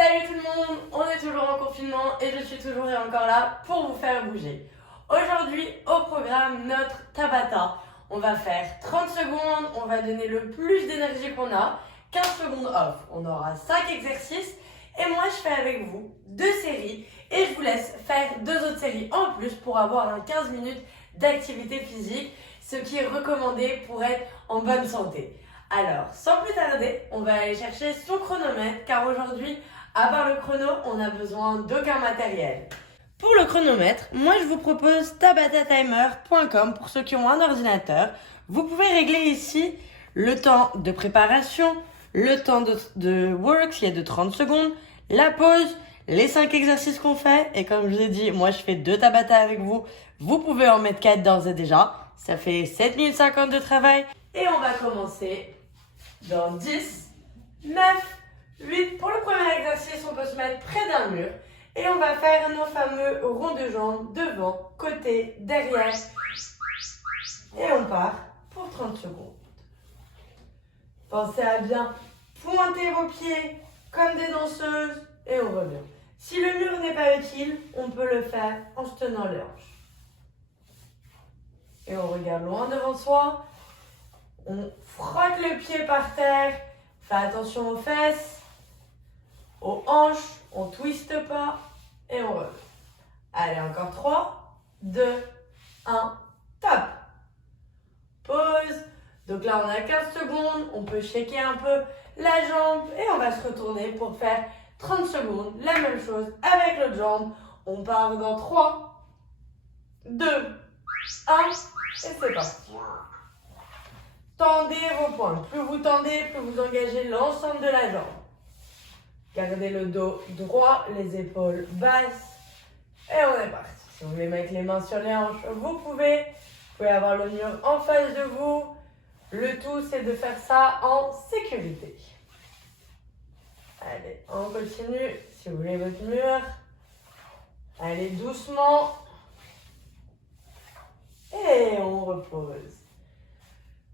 Salut tout le monde, on est toujours en confinement et je suis toujours et encore là pour vous faire bouger. Aujourd'hui, au programme, notre Tabata. On va faire 30 secondes, on va donner le plus d'énergie qu'on a, 15 secondes off. On aura 5 exercices et moi je fais avec vous 2 séries et je vous laisse faire 2 autres séries en plus pour avoir un 15 minutes d'activité physique, ce qui est recommandé pour être en bonne santé. Alors, sans plus tarder, on va aller chercher son chronomètre car aujourd'hui, à part le chrono, on n'a besoin d'aucun matériel. Pour le chronomètre, moi je vous propose tabatatimer.com pour ceux qui ont un ordinateur. Vous pouvez régler ici le temps de préparation, le temps de work qui est de 30 secondes, la pause, les 5 exercices qu'on fait. Et comme je vous ai dit, moi je fais 2 Tabata avec vous. Vous pouvez en mettre 4 d'ores et déjà. Ça fait 7 minutes 50 de travail. Et on va commencer dans 10, 9, 8. Pour le premier exercice, on peut se mettre près d'un mur. Et on va faire nos fameux ronds de jambes devant, côté, derrière. Et on part pour 30 secondes. Pensez à bien pointer vos pieds comme des danseuses et on revient. Si le mur n'est pas utile, on peut le faire en se tenant les hanches. Et on regarde loin devant soi. On frotte le pied par terre. Fais attention aux fesses, aux hanches. On ne twiste pas et on revient. Allez, encore 3, 2, 1, top. Pause. Donc là, on a 15 secondes. On peut shaker un peu la jambe et on va se retourner pour faire 30 secondes. La même chose avec l'autre jambe. On part dans 3, 2, 1 et c'est parti. Tendez vos poings. Plus vous tendez, plus vous engagez l'ensemble de la jambe. Gardez le dos droit, les épaules basses. Et on est parti. Si vous voulez mettre les mains sur les hanches, vous pouvez. Vous pouvez avoir le mur en face de vous. Le tout, c'est de faire ça en sécurité. Allez, on continue. Si vous voulez votre mur. Allez doucement. Et on repose.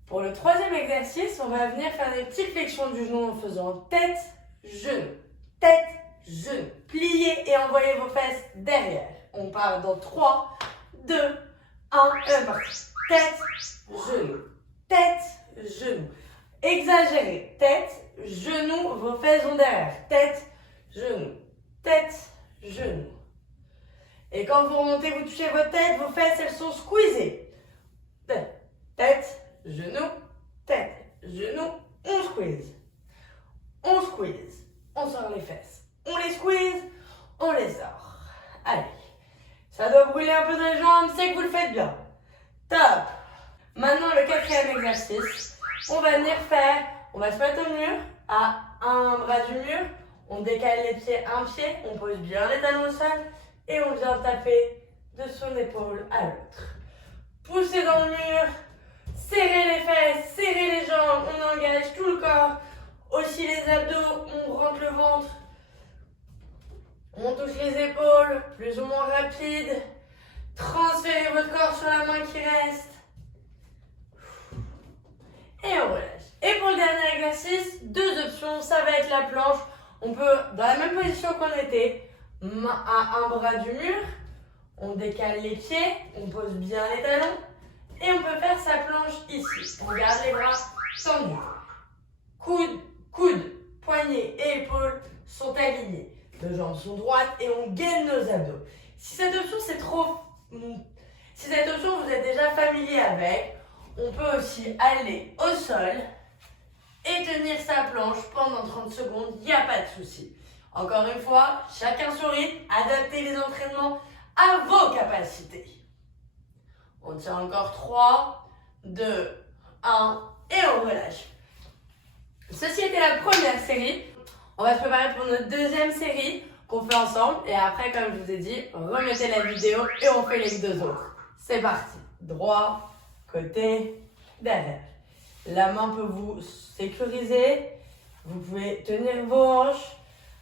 Pour le troisième exercice, on va venir faire des petites flexions du genou en faisant tête, genou, tête, genou. Pliez et envoyez vos fesses derrière. On part dans 3, 2, 1, et on part. Tête, genou, tête, genou. Exagérez. Tête, genou, vos fesses vont derrière. Tête, genou, tête, genou. Et quand vous remontez, vous touchez votre tête, vos fesses, elles sont squeezées. Tête, genou, tête, genou, on squeeze. On squeeze. On sort les fesses. On les squeeze, on les sort. Allez. Ça doit brûler un peu dans les jambes, c'est que vous le faites bien. Top. Maintenant, le quatrième exercice. On va venir faire, on va se mettre au mur, à un bras du mur. On décale les pieds un pied, on pose bien les talons au sol et on vient taper de son épaule à l'autre. Poussez dans le mur. Serrez les fesses, serrez les jambes, on engage tout le corps. Aussi les abdos, on rentre le ventre. On touche les épaules, plus ou moins rapide. Transférez votre corps sur la main qui reste. Et on relâche. Et pour le dernier exercice, 2 options, ça va être la planche. On peut, dans la même position qu'on était, à un bras du mur, on décale les pieds, on pose bien les talons. Et on peut faire sa planche ici. On garde les bras tendus. Coude, coude, poignets et épaules sont alignés. Nos jambes sont droites et on gaine nos abdos. Si cette option si cette option vous êtes déjà familier avec, on peut aussi aller au sol et tenir sa planche pendant 30 secondes. Il n'y a pas de souci. Encore une fois, chacun son rythme, adaptez les entraînements à vos capacités. On tient encore 3, 2, 1 et on relâche. Ceci était la première série. On va se préparer pour notre deuxième série qu'on fait ensemble. Et après, comme je vous ai dit, remettez la vidéo et on fait les 2 autres. C'est parti. Droit, côté, derrière. La main peut vous sécuriser. Vous pouvez tenir vos hanches.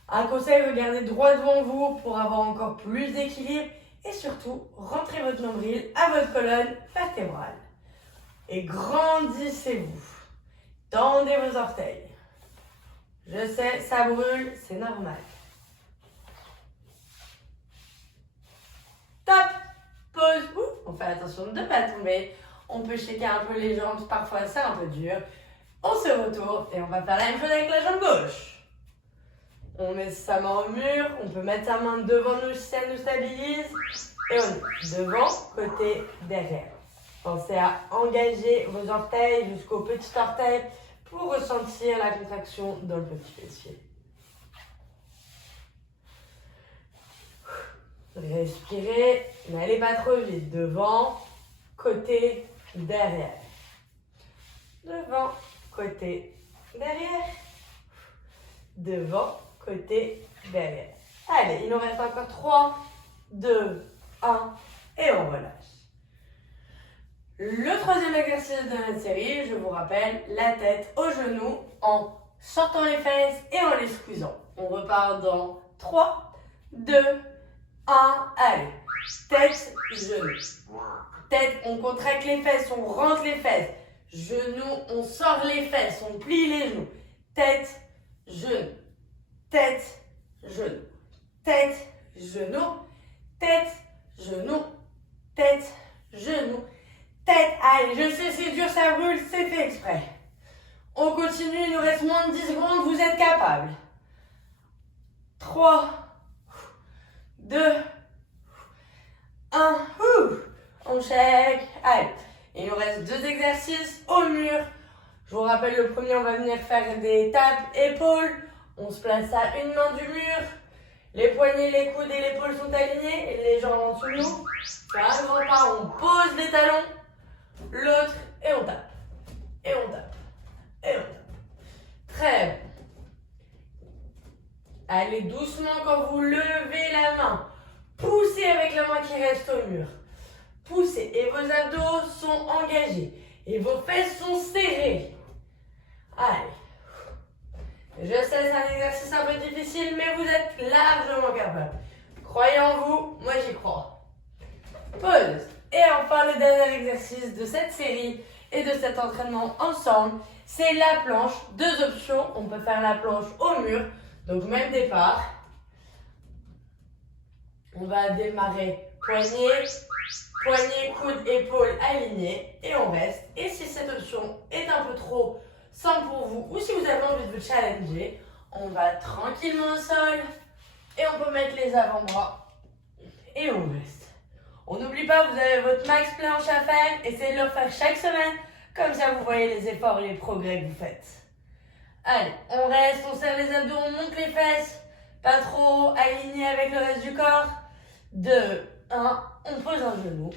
Un conseil, regardez droit devant vous pour avoir encore plus d'équilibre. Et surtout, rentrez votre nombril à votre colonne vertébrale. Et grandissez-vous. Tendez vos orteils. Je sais, ça brûle, c'est normal. top, pause. On fait attention de ne pas tomber. On peut shaker un peu les jambes, parfois c'est un peu dur. On se retourne et on va faire la même chose avec la jambe gauche. On met sa main au mur, on peut mettre sa main devant nous si ça nous stabilise. Et on est devant, côté, derrière. Pensez à engager vos orteils jusqu'au petit orteil pour ressentir la contraction dans le petit fessier. Respirez, n'allez pas trop vite. Devant, côté, derrière. Devant, côté, derrière. Devant, côté, derrière. Allez, il nous reste encore 3, 2, 1 et on relâche. Le troisième exercice de notre série, je vous rappelle, la tête au genou en sortant les fesses et en les squeezant. On repart dans 3, 2, 1, allez. Tête, genou. Tête, on contracte les fesses, on rentre les fesses. Genou, on sort les fesses, on plie les genoux. Tête, genou. Tête, genou. Tête, genou. Tête, genou. Tête, genou. Tête, allez, je sais c'est dur, ça brûle, c'est fait exprès. On continue, il nous reste moins de 10 secondes, vous êtes capables. 3, 2, 1, on check. Allez, il nous reste 2 exercices au mur. Je vous rappelle, le premier, on va venir faire des tapes épaules. On se place à une main du mur. Les poignets, les coudes et l'épaule sont alignés. Et les jambes en dessous de nous. Un grand pas, on pose les talons. L'autre, et on tape. Et on tape. Et on tape. Très bien. Allez doucement quand vous levez la main. Poussez avec la main qui reste au mur. Poussez. Et vos abdos sont engagés. Et vos fesses sont serrées. Allez. Je sais, c'est un exercice un peu difficile, mais vous êtes largement capable. Croyez en vous, moi j'y crois. Pause. Et enfin, le dernier exercice de cette série et de cet entraînement ensemble, c'est la planche. 2 options. On peut faire la planche au mur. Donc, même départ. On va démarrer poignet, coude, épaule alignés. Et on reste. Et si cette option est un peu trop simple pour vous, ou si vous avez envie de vous challenger, on va tranquillement au sol. Et on peut mettre les avant-bras. Et on reste. On n'oublie pas, vous avez votre max planche à faire. Essayez de le faire chaque semaine. Comme ça, vous voyez les efforts et les progrès que vous faites. Allez, on reste, on serre les abdos, on monte les fesses. Pas trop aligné avec le reste du corps. 2, 1, on pose un genou.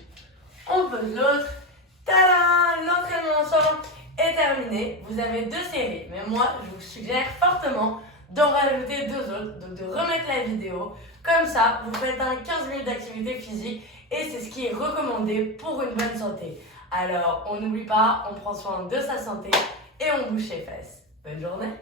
On pose l'autre. Tadam! L'entraînement ensemble est terminé. Vous avez 2 séries. Mais moi, je vous suggère fortement d'en rajouter 2 autres. Donc de remettre la vidéo. Comme ça, vous faites un 15 minutes d'activité physique. Et c'est ce qui est recommandé pour une bonne santé. Alors, on n'oublie pas, on prend soin de sa santé et on bouge les fesses. Bonne journée!